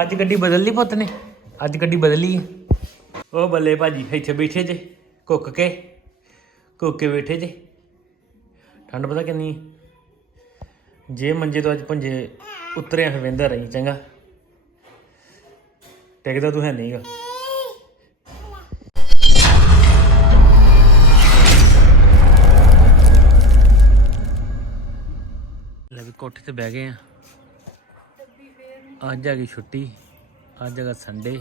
ਅੱਜ ਗੱਡੀ ਬਦਲ ਲਈ ਪੁੱਤ ਨੇ? ਅੱਜ ਗੱਡੀ ਬਦਲ ਲਈ ਉਹ ਬੱਲੇ ਭਾਜੀ, ਇੱਥੇ ਬੈਠੇ ਜੇ ਕੁੱਕ ਕੇ ਕੁੱਕ ਕੇ ਬੈਠੇ ਜੇ। ਠੰਡ ਪਤਾ ਕਿੰਨੀ ਹੈ? ਜੇ ਮੰਜੇ ਤੋਂ ਅੱਜ ਪੰਜੇ ਉਤਰਿਆ ਫਿਰ ਵਹਿੰਦਾ ਰਹੀ, ਚੰਗਾ। ਟਿਕਦਾ ਤੂੰ ਹੈ ਨਹੀਂਗਾ ਲੈ ਵੀ ਕੋਠੇ ਤੇ ਬਹਿ ਗਏ ਆ। ਅੱਜ ਆ ਗਈ ਛੁੱਟੀ ਅੱਜ ਹੈਗਾ ਸੰਡੇ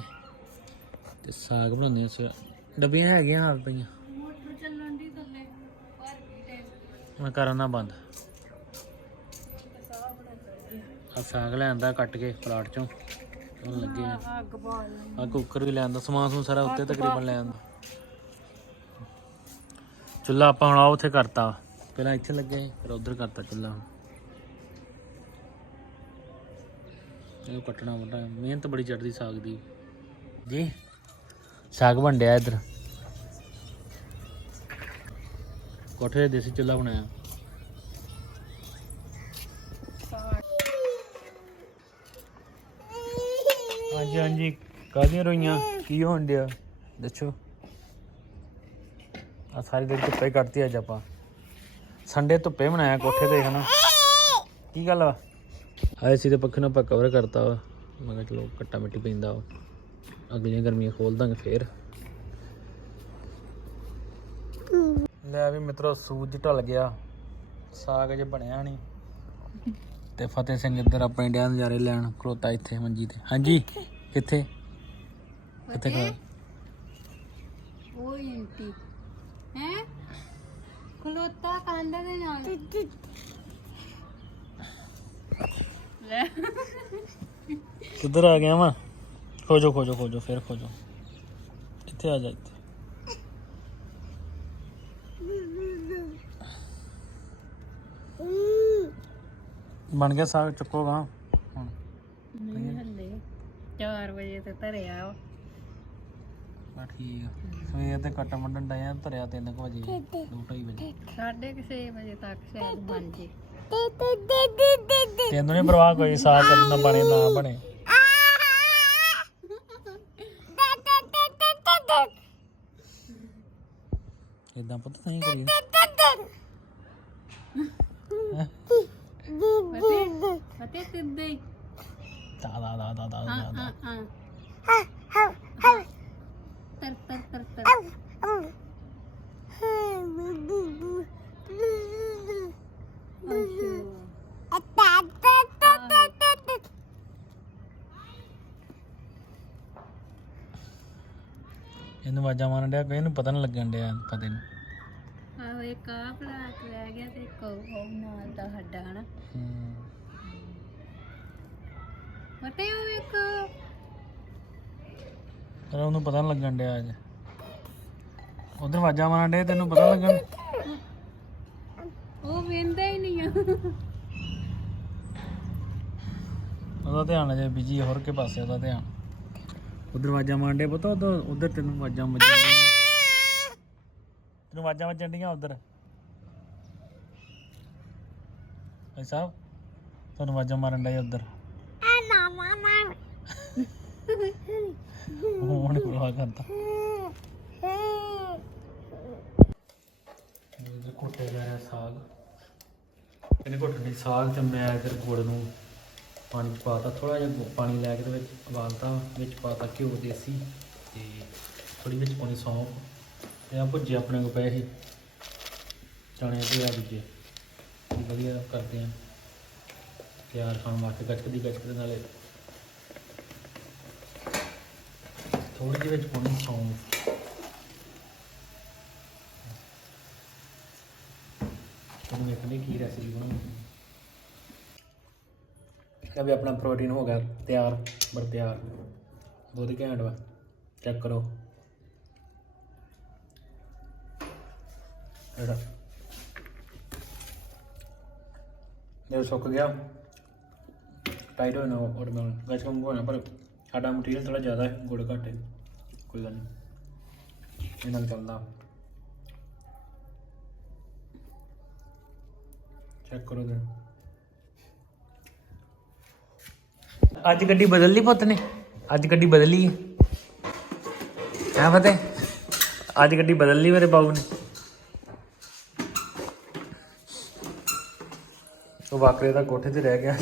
ਤੇ ਸਾਗ ਬਣਾਉਂਦੇ ਆ ਸਵੇਰ। ਡੱਬੀਆਂ ਹੈਗੀਆਂ ਹਾਲ ਪਈਆਂ। ਮੋਟਰ ਚੱਲਣ ਦੀ ਥੱਲੇ ਪਰ ਵੀ ਟਾਈਮ ਮੈਂ ਕਰਾਂ ਬੰਦ। ਆ ਸਾਗ ਲੈਂਦਾ ਕੱਟ ਕੇ ਪਲਾਟ ਚੋਂ ਉਹ ਲੱਗੇ ਆ ਅੱਗ ਬਾਲ ਆ ਕੁੱਕਰ ਵੀ ਲੈਂਦਾ ਸਮਾਨ ਸਮੂਨ ਸਾਰਾ ਉੱਤੇ ਤਕਰੀਬਨ ਲੈਂਦਾ ਚੁੱਲਾ ਆਪਾਂ ਹੁਣ ਆ ਉੱਥੇ ਕਰਤਾ ਪਹਿਲਾਂ ਇੱਥੇ ਲੱਗੇ ਫਿਰ ਉਧਰ ਕਰਤਾ ਚੁੱਲਾ ਹੁਣ। ਇਹ ਕੱਟਣਾ ਵੱਡਾ ਮਿਹਨਤ ਬੜੀ ਚੜਦੀ ਸਾਗ ਦੀ। ਜੀ, ਸਾਗ ਬਣ ਡਿਆ ਇੱਧਰ। ਕੋਠੇ ਤੇ ਦੇਸੀ ਚੁੱਲਾ ਬਣਾਇਆ। ਹਾਂਜੀ ਹਾਂਜੀ। ਕਾਹਦੀਆਂ ਰੋਈਆਂ? ਕੀ ਹੋਣ ਡਿਆ? ਦੱਸੋ। ਆ ਸਾਰੀ ਦਿਨ ਧੁੱਪੇ ਕੱਟਤੀ ਅੱਜ ਆਪਾਂ। ਸੰਡੇ ਧੁੱਪੇ ਬਣਾਇਆ ਕੋਠੇ ਤੇ, ਹਨਾ? ਕੀ ਗੱਲ ਵਾ? ਆਏ ਸੀ ਤੇ ਪੱਖੇ ਨਾਲ ਆਪਾਂ ਕਵਰ ਕਰਤਾ ਵਾ। ਮੈਂ ਕਿਹਾ ਚਲੋ ਕੱਟਾ ਮਿੱਟੀ ਪੈਂਦਾ ਵਾ। ਅਗਲੀਆਂ ਗਰਮੀਆਂ ਖੋਲ ਦਾਂਗੇ ਫੇਰ। ਲੈ ਵੀ ਮਿੱਤਰੋ ਸੂਰਜ ਢਲ ਗਿਆ। ਸਾਗ ਜੇ ਬਣਿਆ ਨਹੀਂ ਤੇ ਫਤਿਹ ਸਿੰਘ ਇੱਧਰ ਆਪਣੇ ਇੰਡੀਆ ਨਜ਼ਾਰੇ ਲੈਣ। ਖਲੋਤਾ ਇੱਥੇ ਮੰਜੀ ਤੇ। ਹਾਂਜੀ ਕਿੱਥੇ? ਕਿੱਥੇ ਖੜਾ ਉਹ ਇੰਟੀ ਹੈ? ਖਲੋਤਾ ਕੰਧ ਦੇ ਨਾਲ। ਲੈ ਕਿੱਧਰ ਆ ਗਿਆ ਵਾ? ਖੋਜੋ ਖੋਜੋ ਖੋਜੋ ਫਿਰ ਖੋਜੋ। ਇੱਥੇ ਆ ਜਾ ਇੱਥੇ? ਬਣ ਗਿਆ ਸਾਗ ਚੁੱਕੋਗਾ ਹੁਣ। ਨਹੀਂ ਹੱਲੇ। 4 ਵਜੇ ਤੇ ਧਰਿਆ ਵਾ। ਬਾ ਠੀਕ ਆ। ਸਵੇਰ ਤੇ ਕੱਟ ਡਿਆ ਧਰਿਆ 3 ਵਜੇ। 2:30 ਵਜੇ। ਸਾਢੇ ਕੁ ਛੇ ਵਜੇ ਤੱਕ ਸ਼ਾਇਦ ਬਣ ਜੇ। ਤੈਨੂੰ ਨਹੀਂ ਪਰਵਾਹ ਕੋਈ ਸਾਗ ਕਰਨਾ ਬਣੇ ਨਾ ਬਣੇ। ਇਦਾਂ ਪਤਾ ਨਹੀਂ ਕਰੀ ਫਤੇ ਫਤੇ ਸਿੱਧੇ ਹੀ। ਦਾ ਦਾ ਦਾ ਦਾ ਦਾ ਹਾਂ ਦਾ ਹਾਂ ਹਾਂ ਤਰ ਤਰ ਤਰ ਤਰ ਇਹਨੂੰ ਆਵਾਜ਼ਾਂ ਮਾਰਨ ਡਿਆ ਕੋਈ ਇਹਨੂੰ ਪਤਾ ਨਹੀਂ ਲੱਗਣ ਡਿਆ ਪਤਾ ਨਹੀਂ ਆਹੋ ਇੱਕ ਆ ਪਲਾਟ ਲੈ ਗਿਆ ਤੇ ਇੱਕ ਉਹ ਨਾਲ ਦਾ ਹੱਡਾ ਹਨਾ? ਫਤੇ ਉਹ ਇੱਕ ਪਰ ਉਹਨੂੰ ਪਤਾ ਨਹੀਂ ਲੱਗਣ ਡਿਆ ਅੱਜ। ਉਧਰ ਆਵਾਜ਼ਾਂ ਮਾਰਨ ਡਿਆ ਤੈਨੂੰ ਪਤਾ ਲੱਗਣ? ਉਹ ਵੇਂਦਾ ਹੀ ਨਹੀਂ ਆ। ਉਹਦਾ ਧਿਆਨ ਅਜੇ ਬਿਜ਼ੀ ਹੋਰ ਕੇ ਪਾਸੇ ਉਹਦਾ ਧਿਆਨ। ਉਧਰ ਆਵਾਜ਼ਾਂ ਮਾਰਨ ਪਤਾ ਉਧਰ ਉਧਰ ਤੈਨੂੰ ਆਵਾਜ਼ਾਂ ਵੱਜਣ ਡੀਆਂ ਤੈਨੂੰ ਆਵਾਜ਼ਾਂ ਵੱਜਣ ਡੀਆਂ ਉਧਰ। ਭਾਈ ਸਾਹਿਬ, ਤੁਹਾਨੂੰ ਆਵਾਜ਼ਾਂ ਮਾਰਨ ਡਿਆ ਉਧਰ। ਹੁਣ ਪਰਵਾਹ ਕਰਦਾ। ਇਧਰ ਕੋਟੇ ਦਾ ਸਾਗ। ਇਹਨੇ ਕੋਟੇ ਦੀ ਸਾਗ ਤੇ ਮੈਂ ਇਧਰ ਗੁੜ ਨੂੰ ਪਾਣੀ ਚ ਪਾਤਾ ਥੋੜਾ ਜਿਹਾ ਪਾਣੀ ਲੈ ਕੇ ਤੇ ਵਿੱਚ ਉਬਾਲਤਾ, ਵਿੱਚ ਪਾਤਾ ਘਿਓ, ਦੇਸੀ ਤੇ ਥੋੜੀ ਵਿੱਚ ਪਾਣੀ ਸੌਂਫ ਤੇ ਆ ਭੁੱਜੇ ਆਪਣੇ ਕੋ ਪਏ ਸੀ। ਚਣੇ ਤੇ ਆ ਦੂਜੇ। ਵਧੀਆ ਕਰਦੇ ਆ। ਤਿਆਰ ਖਾਣ ਵਾਸਤੇ ਗੱਚਕ ਦੀ ਗੱਚਕ ਦੇ ਨਾਲੇ। ਥੋੜੀ ਜਿਹੀ ਵਿੱਚ ਪਾਣੀ ਸੌਂਫ। ਤੁਹਾਨੂੰ ਵੇਖਦੇ ਕੀ ਰੈਸਿਪੀ ਬਣਾਉਣੀ। ਕਿ ਵੀ ਆਪਣਾ ਪ੍ਰੋਟੀਨ ਹੋ ਗਿਆ ਤਿਆਰ ਬਰ ਤਿਆਰ। ਬਹੁਤ ਘੈਂਟ ਵਾ ਚੈੱਕ ਕਰੋ। ਇਹਦਾ। ਇਹ ਸੁੱਕ ਗਿਆ। ਟਾਈਟ ਹੋਣਾ ਔਰ ਮੈਂ ਗੱਜ ਕੰਮ ਹੋਣਾ, ਪਰ ਸਾਡਾ ਮਟੀਰੀਅਲ ਥੋੜਾ ਜ਼ਿਆਦਾ ਹੈ, ਗੁੜ ਘੱਟ ਹੈ। ਕੋਈ ਗੱਲ ਨਹੀਂ। ਇਹਨਾਂ ਚੱਲਦਾ। ਚੈੱਕ ਕਰੋ ਜਰਾ ਅੱਜ ਗੱਡੀ ਬਦਲ ਲਈ ਪੁੱਤ ਨੇ। ਅੱਜ ਗੱਡੀ ਬਦਲ ਲਈ ਹੈ ਫਤਿਹ? ਅੱਜ ਗੱਡੀ ਬਦਲ ਲਈ ਮੇਰੇ ਬਾਬੂ ਨੇ। ਉਹ ਵਾਕਰੇ ਦਾ ਕੋਠੇ ਤੇ ਰਹਿ ਗਿਆ।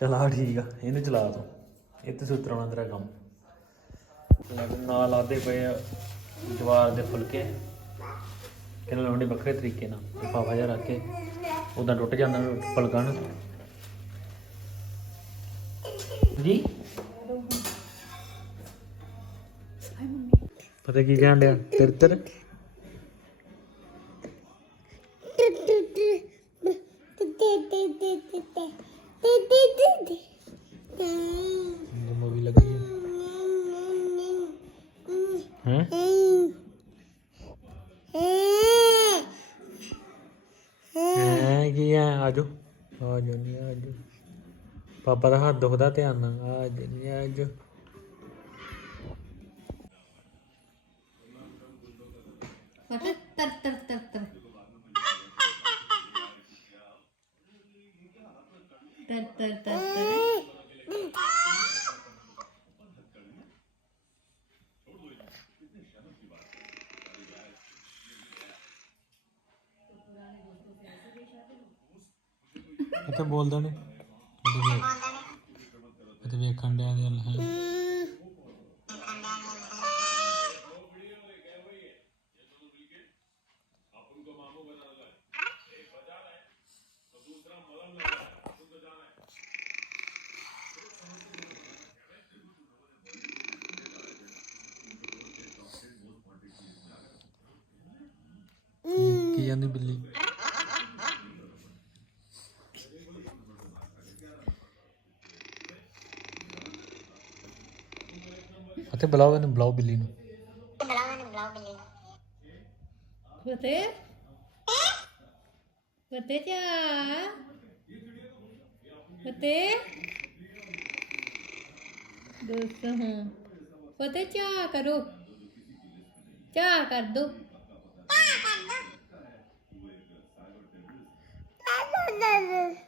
ਚਲਾ ਠੀਕ ਆ, ਇਹਨੂੰ ਚਲਾ ਤੂੰ ਇਹ ਤੇ ਸੁਤਰਾਉਣਾ ਤੇਰਾ ਕੰਮ। ਨਾਲ ਆਦੇ ਪਏ ਆ ਜਵਾਰ ਦੇ ਫੁਲਕੇ। ਕਿਹਨਾਂ ਲਾਉਣੇ ਵੱਖਰੇ ਤਰੀਕੇ ਨਾਲ। ਲਿਫਾਫਾ ਜਿਹਾ ਰੱਖ ਕੇ। ਉਦਾਂ ਟੁੱਟ ਜਾਂਦਾ ਫੁਲਕਾ ਨੂੰ। ਜੀ? ਪਤਾ ਕੀ ਕਹਿਣ ਡਿਆ? ਤੇਰ ਤੇਰ ਮੂਵੀ ਲੱਗੀ ਹੈ ਹੈ ਕੀ ਆ ਆਜੋ ਆਜੋ ਨਹੀਂ ਆਜੋ ਪਾਪਾ ਦਾ ਹੱਥ ਦੁਖਦਾ ਧਿਆਨ ਨਾਲ ਆਜੋ ਨਹੀਂ ਆਜੋ ਪਤਾ ਤਰ ਤਰ ਤਰ ਤਰ। ਤਰ ਤਰ ਤਰ ਤਰ। ਇੱਥੇ ਬੋਲਦਾ ਨੇ। я не блін. Ти блауе не блау біліну. Ти блауе не блау біліну. Хватив? Хватитя? Хватив? Досу. Хватитя, кару. Тя, карду. 大丈。